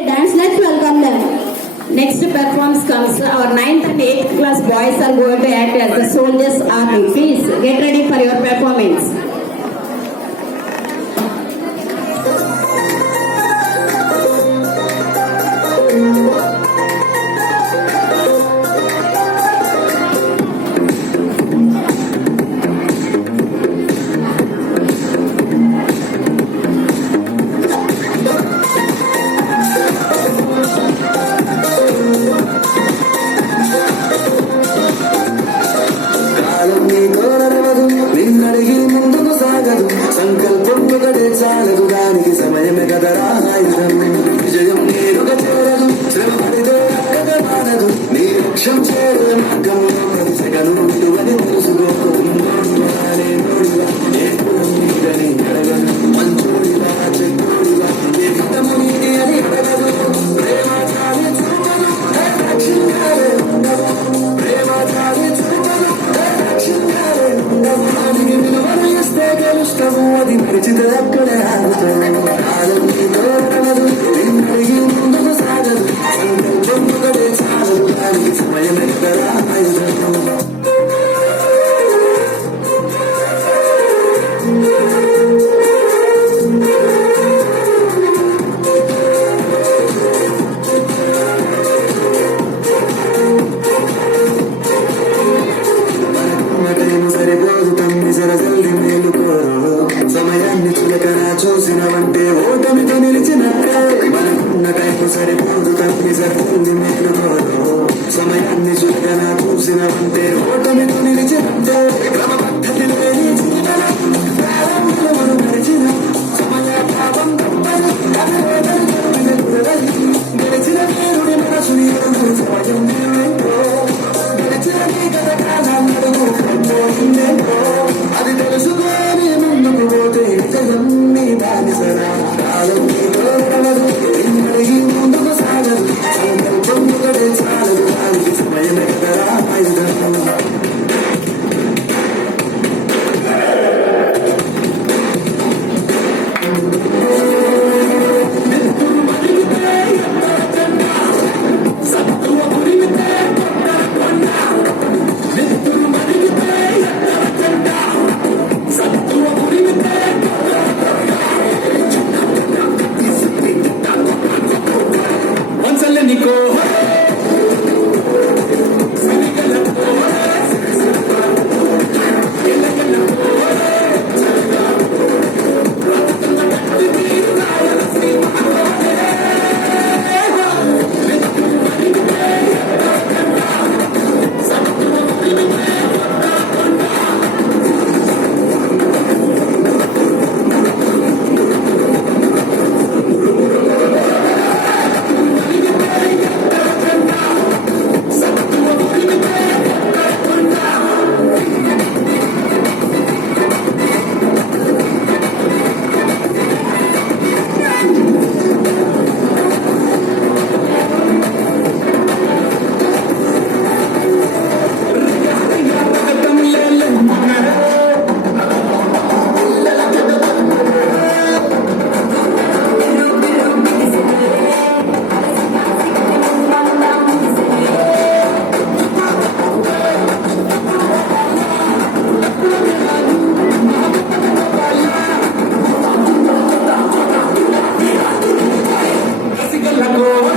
Dance, let's welcome them. Next performance comes our 9th and 8th class boys are going to act as the soldiers army. Please get ready for your performance. సంకల్పం ఒకటే చాలదు దానికి సమయమే కదరా ఆయుధం విజయం నేరుగా చేరదు శ్రమపడితే అక్కగా మారదు నీ లక్ష్యం చేరే మార్గంలో ప్రతి సెగను ఉంటుందని తెలుసుకో మంచోడివా చెడ్డోడివా ఏ విధము నీది అని అడగదు ప్రేమ చాలి చూపలు రక్షించాలే ఉండవు ప్రేమ చాలి చూపలు రక్షించాలే ఉండవు దానికి విలువను ఇస్తే గెలుస్తావు అది పరిచిత అక్కడే ఆగుతావు కాలం నీతో కలదు నిన్నడిగి ముందుకు సాగదు సంకల్పం ఒకటే చాలదు దానికి సమయం ఎక్కడ ఆయుధం సరిపోదు తమ్మి సరజల్ది మేలుకోరు సమయాన్ని చులకన చూసినవంటే ఓటమితో నిలిచినట్టే మనకున్న టైపు సరిపోదు తమ్మి సరిపోంది మేలుకోరు సమయాన్ని చులకన చూసినవంటే ఓటమితో నిలిచినట్టే క్రమ పద్ధతి లేని జీవనం ప్రారంభమును నడిచిన సమయ భావం తప్పదు గెలిచిన పేరుని మనసుని సమయం నేనెంతో గెలిచిన నీ కథ కాలం అది తెలుసుకొని ముందుకు పోతే విజయం నీ దాని సరా కాలం నీతో కలదు నిన్నడిగి ముందుకు సాగదు సంకల్పం ఒకటే చాలదు దానికి సమయం ఎక్కడా ఆయుధం Go.